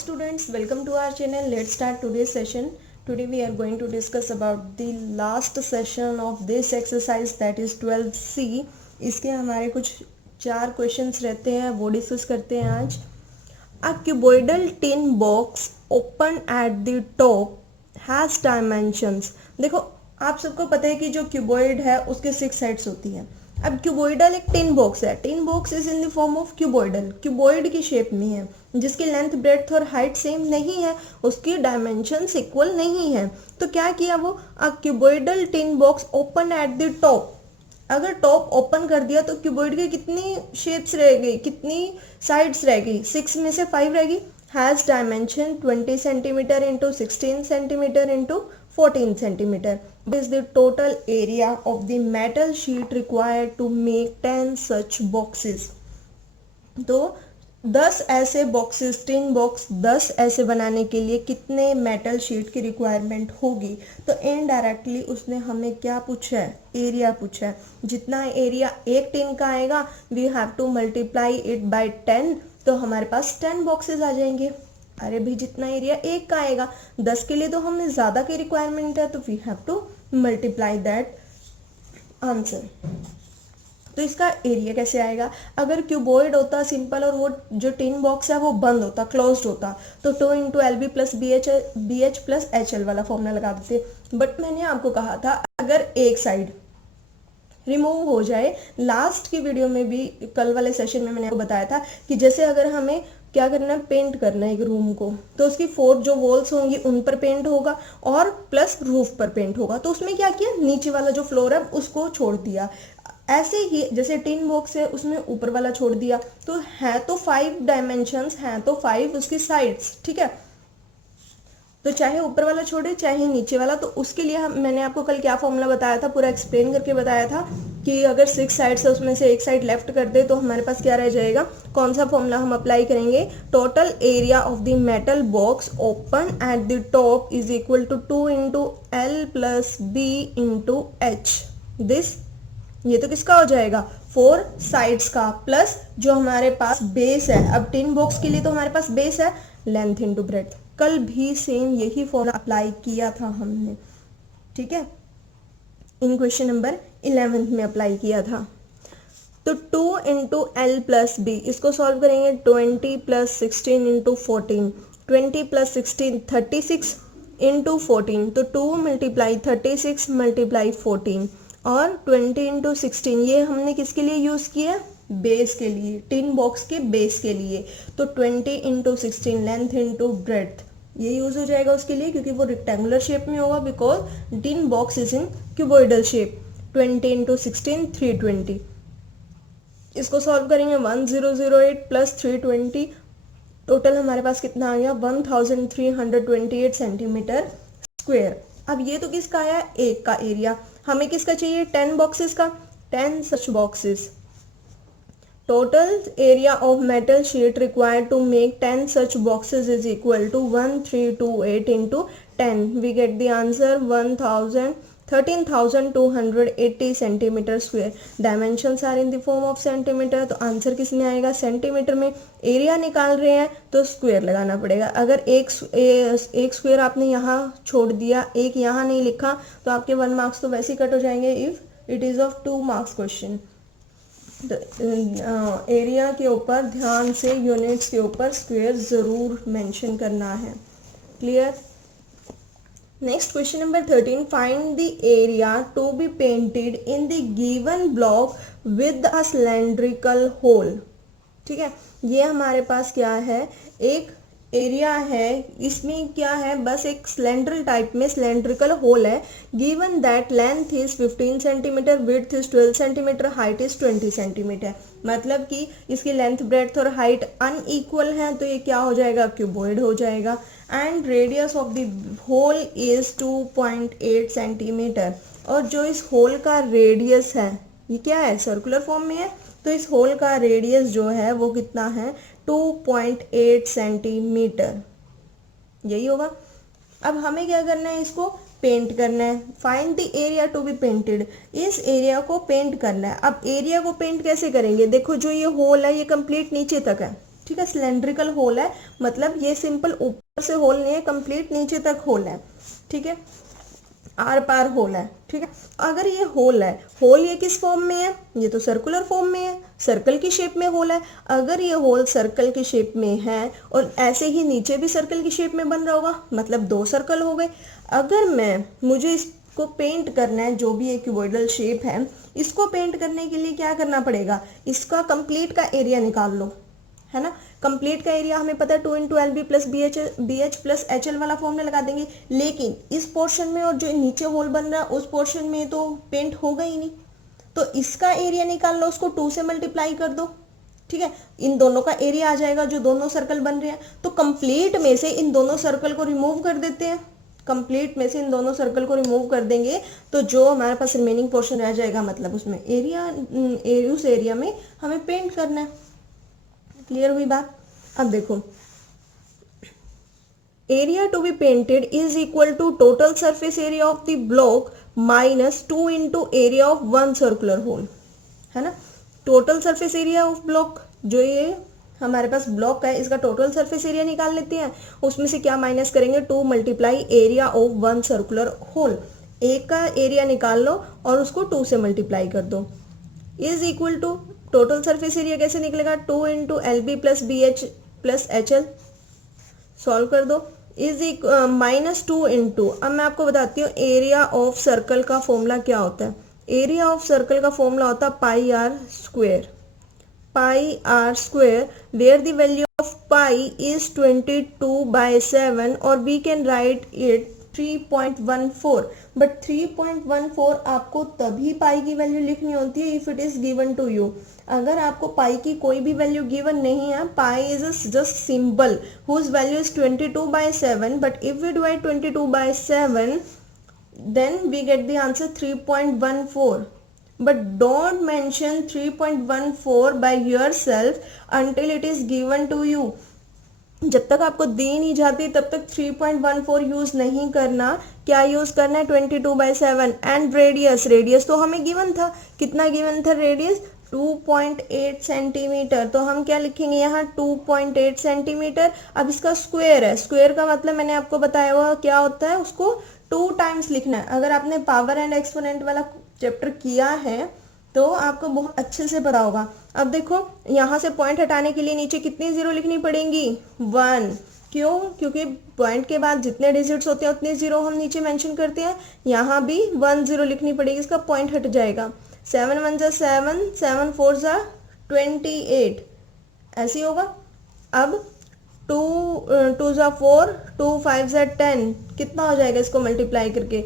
students, welcome to our channel. Let's start today's session. Today we are going to discuss about the last session of this exercise, that is 12C. इसके हमारे कुछ 4 questions रहते हैं, वो discuss करते हैं आज. A cuboidal tin box open at the top has dimensions. देखो आप सबको पता है कि जो क्यूबॉइड है उसके 6 साइड्स होती हैं. अब क्यूबॉइडल एक टिन बॉक्स है. Tin box is in the form of cuboidal, cuboid की शेप में है, जिसकी लेंथ ब्रेड्थ और हाइट सेम नहीं है, उसकी डायमेंशंस इक्वल नहीं है. तो क्या किया वो, अ cuboidal tin box open at the top. अगर टॉप ओपन कर दिया तो क्यूबॉइड की कितनी शेप्स रह गई, कितनी साइड्स रह गई, 6 में से 5 रह गई. Has dimension 20 centimetre into 16 centimetre into 14 centimeter. What is the total area of the metal sheet required to make 10 such boxes? तो 10 ऐसे बॉक्सेस, टिन बॉक्स 10 ऐसे बनाने के लिए कितने मेटल शीट की रिक्वायरमेंट होगी. तो इनडायरेक्टली उसने हमें क्या पूछा है, एरिया पूछा है. जितना एरिया एक टिन का आएगा we have to multiply it by 10, तो हमारे पास 10 बॉक्सेस आ जाएंगे. अरे भी जितना एरिया एक का आएगा, 10 के लिए तो हमें ज़्यादा की रिक्वायरमेंट है, तो we have to multiply that answer. तो इसका एरिया कैसे आएगा, अगर क्यूबॉइड होता सिंपल और वो जो टिन बॉक्स है वो बंद होता, क्लोज्ड होता, तो 2 into L B plus B H plus H L वाला फॉर्मूला लगा देते. बट मैंने आपको कहा था अगर एक साइड रिमूव हो जाए, लास्ट की वीडियो में भी कल वाले सेशन में मैंने आपको बताया था कि जैसे अगर हमें क्या करना है, पेंट करना है एक रूम को, तो उसकी 4 जो वॉल्स होंगी उन पर पेंट होगा और प्लस रूफ पर पेंट होगा. तो उसमें क्या किया, नीचे वाला जो फ्लोर है उसको छोड़ दिया. ऐसे ही जैसे टिन बॉक्स है उसमें ऊपर वाला छोड़ दिया. तो है तो 5 डायमेंशंस हैं, तो 5 उसकी साइड्स, ठीक है. तो चाहे ऊपर वाला छोड़े चाहे नीचे वाला, तो उसके लिए मैंने आपको कल क्या फॉर्मूला बताया था, पूरा एक्सप्लेन करके बताया था कि अगर 6 साइड्स है उसमें से एक साइड लेफ्ट कर दे तो हमारे पास क्या रह जाएगा. कौन सा फॉर्मूला हम अप्लाई करेंगे, total area of the metal box open at the top is equal to 2 into L plus B into H. This ये तो किसका हो जाएगा, 4 साइड्स का, प्लस जो हमारे पास बेस है. अब टिन बॉक्स के लिए तो हमारे पास बेस है, लेंथ इंटू ब्रेड्थ. कल भी सेम यही फॉर्मूला अप्लाई किया था हमने, ठीक है, इन क्वेश्चन नंबर 11 में अप्लाई किया था. तो 2 इंटू एल प्लस बी, इसको सॉल्व करेंगे. 20 प्लस 16 इंटू 14, 20 प्लस 16 36 इंटू 14, तो 2 मल्टीप्लाई 36 मल्टीप्लाई 14 और 20 इंटू 16, ये हमने किसके लिए यूज़ किया, बेस के लिए, टिन बॉक्स के बेस के लिए. तो 20 इंटू 16 लेंथ इंटू ब्रेड्थ, ये यूज हो जाएगा उसके लिए क्योंकि वो रेक्टेंगुलर शेप में होगा, because tin box is in cuboidal shape. 20 into 16 320, इसको सॉल्व करेंगे 1008 प्लस 320, टोटल हमारे पास कितना आ गया 1328 सेंटीमीटर स्क्वेयर. अब ये तो किसका आया, एक का एरिया. हमें किसका चाहिए, 10 बॉक्सेस का, 10 सच boxes. Total area of metal sheet required to make 10 such boxes is equal to 1328 into 10. We get the answer 13,280 centimeter square. Dimensions are in the form of centimeter. तो आंसर किस में आएगा, centimetre में. Area निकाल रहे हैं तो square लगाना पड़ेगा. अगर एक स्क्वायर आपने यहाँ छोड़ दिया, एक यहाँ नहीं लिखा, तो आपके 1 मार्क्स तो वैसे ही कट हो जाएंगे if it is of 2 marks question. Area के ऊपर ध्यान से, यूनिट्स के ऊपर स्क्वायर जरूर मेंशन करना है. Clear. Next question number 13. Find the area to be painted in the given block with a cylindrical hole. ठीक है, ये हमारे पास क्या है, एक एरिया है, इसमें क्या है, बस एक सिलेंड्रल टाइप में सिलेंड्रिकल होल है. Given that length is 15 centimetre, width is 12 centimetre, height is 20 centimetre. मतलब कि इसकी लेंथ ब्रेड्थ और हाइट अनइक्वल है, तो ये क्या हो जाएगा, क्यूबॉइड हो जाएगा. And radius of the hole is 2.8 centimetre. और जो इस होल का रेडियस है, ये क्या है, सर्कुलर फॉर्म में है, तो इस होल का रेडियस जो है वो कितना है, 2.8 सेंटीमीटर, यही होगा. अब हमें क्या करना है, इसको पेंट करना है. Find the area to be painted, इस एरिया को पेंट करना है. अब एरिया को पेंट कैसे करेंगे, देखो जो ये होल है ये कंप्लीट नीचे तक है, ठीक है, सिलेंड्रिकल होल है, मतलब ये सिंपल ऊपर से होल नहीं है, कंप्लीट नीचे तक होल है, ठीक है, आर पार होल है, ठीक है। अगर ये होल है, होल ये किस फॉर्म में है, ये तो सर्कुलर फॉर्म में है, सर्कल की शेप में होल है। अगर ये होल सर्कल की शेप में है और ऐसे ही नीचे भी सर्कल की शेप में बन रहा होगा, मतलब दो सर्कल हो गए। अगर मुझे इसको पेंट करना है, जो भी एक क्यूबॉइडल शेप है, इसको पेंट करने के लिए क्या करना पड़ेगा, इसका कंप्लीट का एरिया निकाल लो, है ना। कंप्लीट का एरिया हमें पता है 2 into L B plus B H plus H L वाला फॉर्मूला लगा देंगे। लेकिन इस पोर्शन में और जो नीचे होल बन रहा है उस पोर्शन में तो पेंट होगा ही नहीं, तो इसका एरिया निकाल लो, उसको 2 से मल्टीप्लाई कर दो, ठीक है। इन दोनों का एरिया आ जाएगा जो दोनों सर्कल बन रहे हैं। तो कंप्लीट में से इन दोनों सर्कल को रिमूव कर देते हैं, कंप्लीट में से इन दोनों सर्कल को रिमूव कर देंगे तो जो हमारे पास रिमेनिंग पोर्शन रह जाएगा, मतलब उसमें एरिया, उस एरिया में हमें पेंट करना है। क्लियर हुई बात। अब देखो, area to be painted is equal to total surface area of the block minus 2 into area of one circular hole, है ना। Total surface area of block, जो ये हमारे पास ब्लॉक है, इसका टोटल सरफेस एरिया निकाल लेते हैं। उसमें से क्या माइनस करेंगे, 2 multiply area of one circular hole. एक का एरिया निकाल लो और उसको 2 से मल्टीप्लाई कर दो, is equal to total surface area कैसे निकलेगा, 2 into L B plus B H plus H L, solve कर दो, इज माइनस 2 इंटू, अब मैं आपको बताती हूँ एरिया ऑफ सर्कल का फॉर्मूला क्या होता है। एरिया ऑफ सर्कल का फॉर्मूला होता है pi R square, pi R square, where the value of pi is 22/7 और we can write it 3.14, but 3.14 आपको तभी पाई की वैल्यू लिखनी होती है if it is given to you. अगर आपको पाई की कोई भी वैल्यू गिवन नहीं है, pi is just symbol whose value is 22/7, but if we divide 22/7 then we get the answer 3.14, but don't mention 3.14 by yourself until it is given to you। जब तक आपको दी नहीं जाती तब तक 3.14 यूज नहीं करना। क्या यूज करना है, 22/7। एंड रेडियस, रेडियस तो हमें गिवन था, कितना गिवन था रेडियस, 2.8 सेंटीमीटर। तो हम क्या लिखेंगे यहाँ, 2.8 सेंटीमीटर। अब इसका स्क्वायर है, स्क्वायर का मतलब मैंने आपको बताया हुआ क्या होता है, उसको 2 टाइम्स लिखना है। अगर आपने पावर एंड एक्सपोनेंट वाला चैप्टर किया है तो आपको बहुत अच्छे से पता होगा। अब देखो, यहाँ से पॉइंट हटाने के लिए नीचे कितनी जीरो लिखनी पड़ेंगी, 1। क्यों, क्योंकि पॉइंट के बाद जितने डिजिट्स होते हैं उतने जीरो हम नीचे मेंशन करते हैं। यहाँ भी 1 0 लिखनी पड़ेगी, इसका पॉइंट हट जाएगा। 7 1 जा 7, 7 4 जा 28, ऐसी होगा। अब 2 2 जा 4, 2 5 जा 10, कितना हो जाएगा इसको मल्टीप्लाई करके,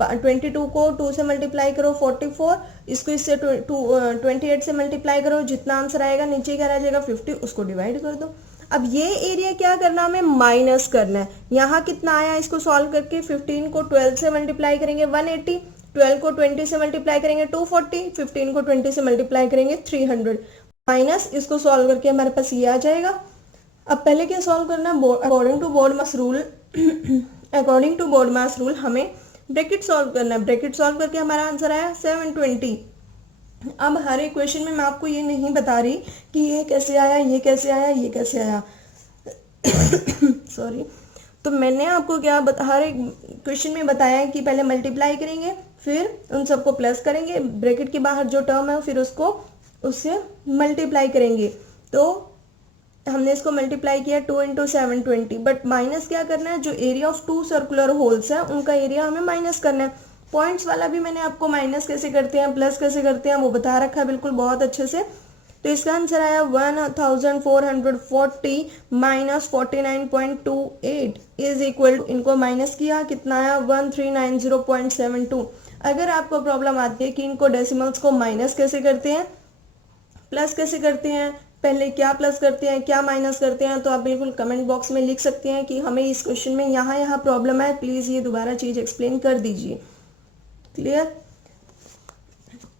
22 को 2 से मल्टीप्लाई करो 44, इसको इससे 28 से मल्टीप्लाई करो, जितना आंसर आएगा नीचे क्या रह जाएगा 50, उसको डिवाइड कर दो। अब ये एरिया क्या करना, हमें माइनस करना है। यहाँ कितना आया, इसको सॉल्व करके 15 को 12 से मल्टीप्लाई करेंगे 180, 12 को 20 से मल्टीप्लाई करेंगे 240, 15 को 20 से मल्टीप्लाई करेंगे 300, माइनस इसको सॉल्व करके हमारे पास ये आ जाएगा। अब पहले क्या सॉल्व करना, according to BODMAS rule, according to BODMAS rule हमें ब्रैकेट सॉल्व करना है। ब्रैकेट सॉल्व करके हमारा आंसर आया 720। अब हर एक क्वेश्चन में मैं आपको ये नहीं बता रही कि ये कैसे आया, ये कैसे आया, ये कैसे आया सॉरी। तो मैंने आपको क्या हर एक क्वेश्चन में बताया है कि पहले मल्टीप्लाई करेंगे, फिर उन सबको प्लस करेंगे, ब्रैकेट के बाहर जो टर्म है फिर उसको उससे मल्टीप्लाई करेंगे। तो हमने इसको मल्टीप्लाई किया 2 इंटू 720, बट माइनस क्या करना है, जो एरिया ऑफ 2 सर्कुलर होल्स है उनका एरिया हमें माइनस करना है। पॉइंट्स वाला भी मैंने आपको माइनस कैसे करते हैं, प्लस कैसे करते हैं वो बता रखा है बिल्कुल बहुत अच्छे से। तो इसका आंसर आया 1440 माइनस 49.28 इज इक्वल, इनको माइनस किया, कितना आया 1390.72। अगर आपको प्रॉब्लम आती है कि इनको डेसिमल्स को माइनस कैसे करते हैं, प्लस कैसे करते हैं, पहले क्या प्लस करते हैं, क्या माइनस करते हैं, तो आप बिल्कुल कमेंट बॉक्स में लिख सकते हैं कि हमें इस क्वेश्चन में यहाँ प्रॉब्लम है, प्लीज़ ये दोबारा चीज़ एक्सप्लेन कर दीजिए। क्लियर।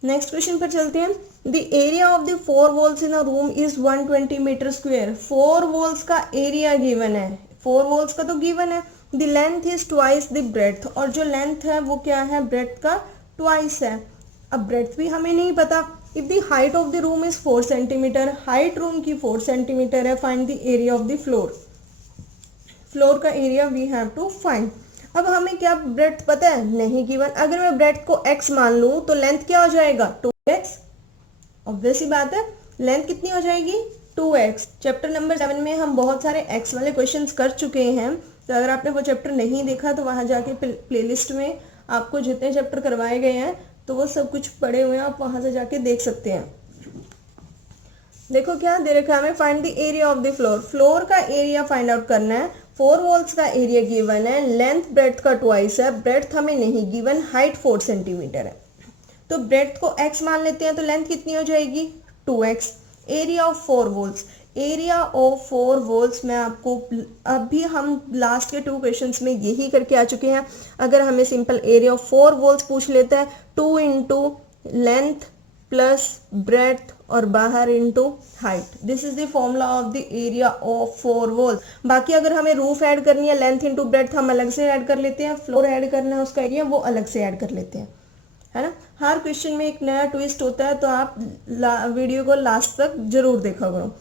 नेक्स्ट क्वेश्चन पर चलते हैं। The area of the 4 walls in a room is 120 metre square. 4 walls का एरिया गिवन है, 4 वॉल्स का तो गिवन है। The length is twice the breadth, और जो लेंथ है वो क्या है, ब्रेड्थ का ट्वाइस है। अब ब्रेड्थ भी हमें नहीं पता, if the height of the room is 4 centimetre, height room की 4 सेंटीमीटर है, find the area of the floor, floor का area we have to find. अब हमें क्या ब्रेड्थ पता है, नहीं गिवन। अगर मैं ब्रेड्थ को x मान लूं तो लेंथ क्या हो जाएगा 2x, ऑब्वियस ही बात है, लेंथ कितनी हो जाएगी 2x। चैप्टर नंबर 7 में हम बहुत सारे x वाले क्वेश्चंस कर चुके हैं, तो अगर आपने वो चैप्टर नहीं देखा तो वहां जाके प्लेलिस्ट में आपको जितने चैप्टर करवाए गए हैं तो वो सब कुछ पढ़े हुए हैं, आप वहां से जाके देख सकते हैं। देखो क्या दे रखा है हमें, find the area of the floor, floor का एरिया फाइंड आउट करना है। 4 वॉल्स का एरिया गिवन है, लेंथ ब्रेड्थ का ट्वाइस है, ब्रेड्थ हमें नहीं गिवन, हाइट 4 सेंटीमीटर है। तो ब्रेड्थ को x मान लेते हैं तो लेंथ कितनी हो जाएगी 2x। Area of 4 walls, area of 4 walls में आपको अभी हम लास्ट के 2 क्वेश्चंस में यही करके आ चुके हैं। अगर हमें सिंपल एरिया ऑफ 4 वॉल्स पूछ लेता है 2 इंटू लेंथ प्लस ब्रेड्थ और बाहर into height, this is the formula of the area of 4 walls. बाकी अगर हमें रूफ ऐड करनी है, लेंथ इनटू ब्रेड्थ हम अलग से ऐड कर लेते हैं, फ्लोर ऐड करना है उसका एरिया वो अलग से ऐड कर लेते हैं, है ना। हर क्वेश्चन में एक नया ट्विस्ट होता है, तो आप वीडियो को लास्ट तक जरूर देखा करो।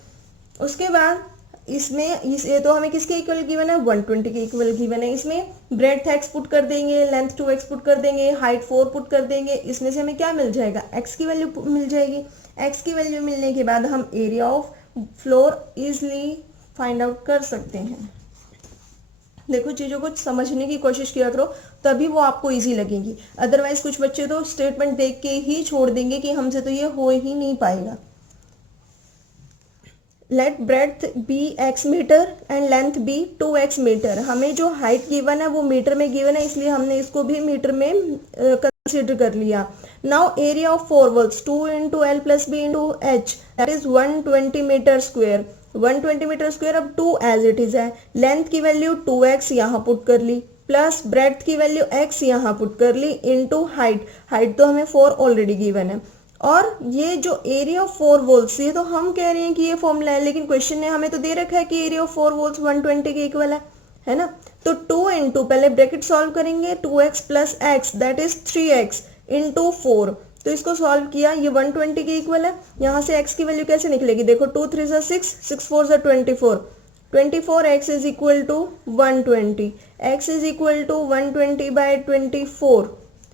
उसके बाद इसमें ये तो हमें किसके इक्वल गिवन है 120 के इक्वल गिवन है। इसमें ब्रेड्थ x पुट कर देंगे, लेंथ 2x पुट कर देंगे, हाइट 4 पुट कर देंगे, इसमें से हमें क्या मिल जाएगा x की वैल्यू मिल जाएगी। x की वैल्यू मिलने के बाद हम area of floor easily find out कर सकते हैं। देखो चीज़ों को समझने की कोशिश किया करो, तभी वो आपको इजी लगेंगी। अदरवाइज कुछ बच्चे तो स्टेटमेंट देख के ही छोड़ देंगे कि हमसे तो ये हो ही नहीं पाएगा। Let breadth be x metre and length be 2x metre. हमें जो हाइट गिवन है वो मीटर में गिवन है, इसलिए हमने इसको भी मीटर में कंसीडर कर लिया। Now area of 4 walls 2 into L plus B into H, that is 120 metre square. 120 metre square, अब 2 एज इट इज है। लेंथ की वैल्यू 2x यहाँ पुट कर ली, प्लस ब्रेड्थ की वैल्यू x यहाँ पुट कर ली, इंटू हाइट, हाइट तो हमें 4 ऑलरेडी गिवन है। और ये जो एरिया ऑफ 4 वॉल्स, ये तो हम कह रहे हैं कि ये फॉर्मूला है, लेकिन क्वेश्चन ने हमें तो दे रखा है कि एरिया ऑफ 4 वॉल्स 120 के इक्वल है ना। तो 2 इंटू, पहले ब्रैकेट सॉल्व करेंगे, 2x plus x that is 3x into 4। तो इसको सॉल्व किया, ये 120 के इक्वल है। यहाँ से x की वैल्यू कैसे निकलेगी, देखो 2 3 ज़ा 6, 6 4 ज़ा 24, 24x is equal to 120, x is equal to 120 by 24।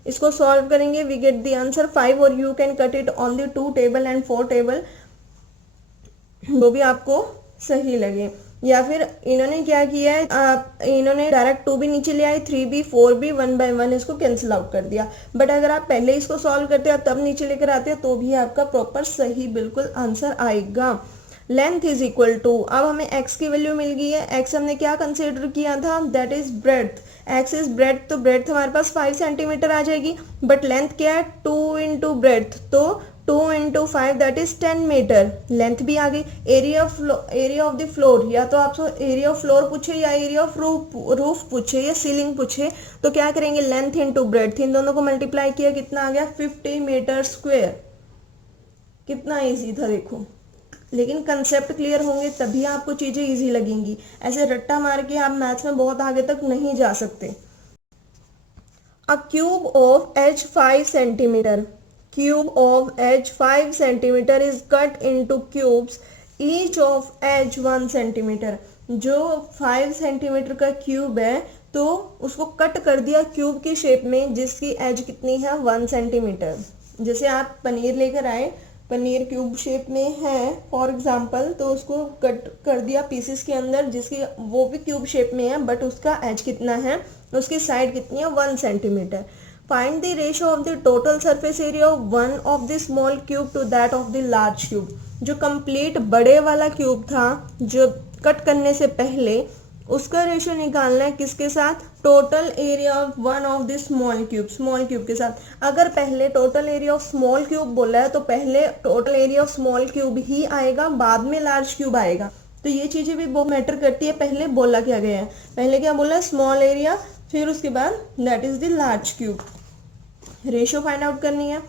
इसको सॉल्व करेंगे, वी गेट द आंसर 5, और you can cut it on the 2 table and 4 table, वो भी आपको सही लगे। या फिर इन्होंने क्या किया है, इन्होंने डायरेक्ट 2 भी नीचे ले आए, 3 भी 4 भी 1 बाय 1 इसको कैंसिल आउट कर दिया। बट अगर आप पहले इसको सॉल्व करते हैं तब नीचे लेकर आते हैं तो भी आपका प्रॉपर सही बिल्कुल आंसर आएगा। लेंथ इज इक्वल टू, अब हमें x की वैल्यू मिल गई है, x हमने क्या कंसिडर किया था, that is breadth, x is breadth, तो ब्रेड्थ हमारे पास 5 सेंटीमीटर आ जाएगी। बट लेंथ क्या है 2 इंटू ब्रेड्थ, तो 2 into 5 that is 10 metre, length भी आ गई। एरिया ऑफ द फ्लोर, या तो आपको एरिया ऑफ फ्लोर पूछे या एरिया ऑफ रूफ पूछे या सीलिंग पूछे, तो क्या करेंगे लेंथ इंटू ब्रेड्थ, इन दोनों को मल्टीप्लाई किया, कितना आ गया 50 मीटर स्क्वेयर। कितना ईजी था देखो, लेकिन कंसेप्ट क्लियर होंगे तभी आपको चीजें इजी लगेंगी। ऐसे रट्टा मार के आप मैथ्स में बहुत आगे तक नहीं जा सकते। A cube of edge 5 centimetre, cube of edge 5 centimetre is cut into cubes each of edge 1 centimetre. जो 5 सेंटीमीटर का क्यूब है तो उसको कट कर दिया क्यूब की शेप में, जिसकी एज कितनी है 1 सेंटीमीटर। जैसे आप पनीर लेकर आए, पनीर क्यूब शेप में है फॉर एग्जांपल, तो उसको कट कर दिया पीसेस के अंदर, जिसकी वो भी क्यूब शेप में है, बट उसका एज कितना है, उसकी साइड कितनी है 1 centimetre. Find the ratio of the total surface area of one of the small cube two that of the large cube. जो कंप्लीट बड़े वाला क्यूब था जो कट करने से पहले, उसका रेशियो निकालना है किसके साथ, total area of one of the small cube के साथ। अगर पहले total area of small cube बोला है तो पहले total area of small cube ही आएगा, बाद में लार्ज क्यूब आएगा। तो ये चीजें भी बहुत मैटर करती है, पहले बोला क्या गया है, पहले क्या बोला स्मॉल एरिया, फिर उसके बाद that is the large cube. Ratio find out करनी है।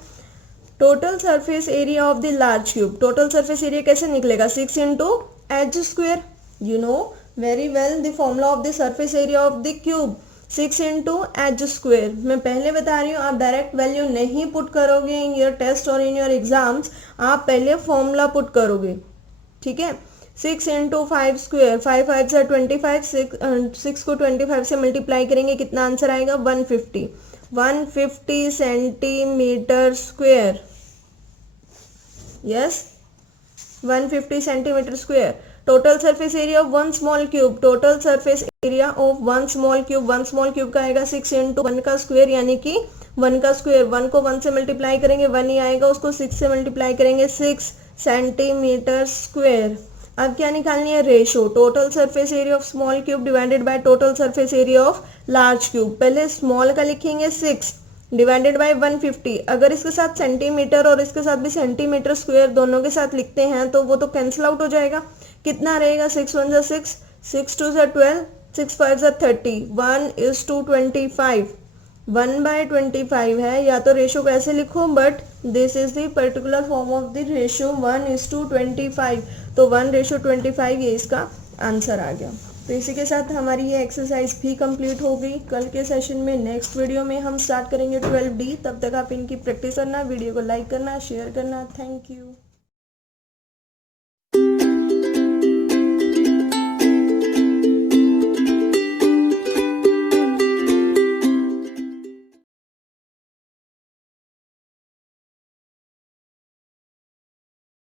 Total surface area of the large cube, total surface area कैसे निकलेगा 6 into H square, you know very well the formula of the surface area of the cube, 6 into H square. मैं पहले बता रही हूँ, आप डायरेक्ट वैल्यू नहीं put करोगे इन योर टेस्ट और इन योर एग्जाम्स, आप पहले फॉर्मूला पुट करोगे, ठीक है। 6 इंटू 5 स्क्वेयर, 5 5 से 25, 6 को 25 से मल्टीप्लाई करेंगे, कितना आंसर आएगा 150, 150 centimetre square, yes 150 centimetre square. Total surface area of one small cube, total surface area of one small cube, one small cube का आएगा 6 इंटू 1 का स्क्वेयर, यानी कि 1 का स्क्वेयर, 1 को 1 से मल्टीप्लाई करेंगे 1 ही आएगा, उसको 6 से मल्टीप्लाई करेंगे 6 सेंटीमीटर स्क्वेयर। अब क्या निकालनी है, ratio, total surface area of small cube divided by total surface area of large cube. पहले स्मॉल का लिखेंगे 6 डिवाइडेड बाय 150, अगर इसके साथ सेंटीमीटर और इसके साथ भी सेंटीमीटर स्क्वायर दोनों के साथ लिखते हैं तो वो तो कैंसिल आउट हो जाएगा। कितना रहेगा, 6 1 6, 6 2 12, 6 5 30, 1:25, 1/25 है। या तो रेशो को ऐसे लिखो, but this is the particular form of the ratio 1:25, तो 1:25 ये इसका आंसर आ गया। तो इसी के साथ हमारी ये एक्सरसाइज भी कंप्लीट हो गई। कल के सेशन में नेक्स्ट वीडियो में हम स्टार्ट करेंगे 12D। तब तक आप इनकी प्रैक्टिस करना, वीडियो को लाइक करना, शेयर करना। Thank you.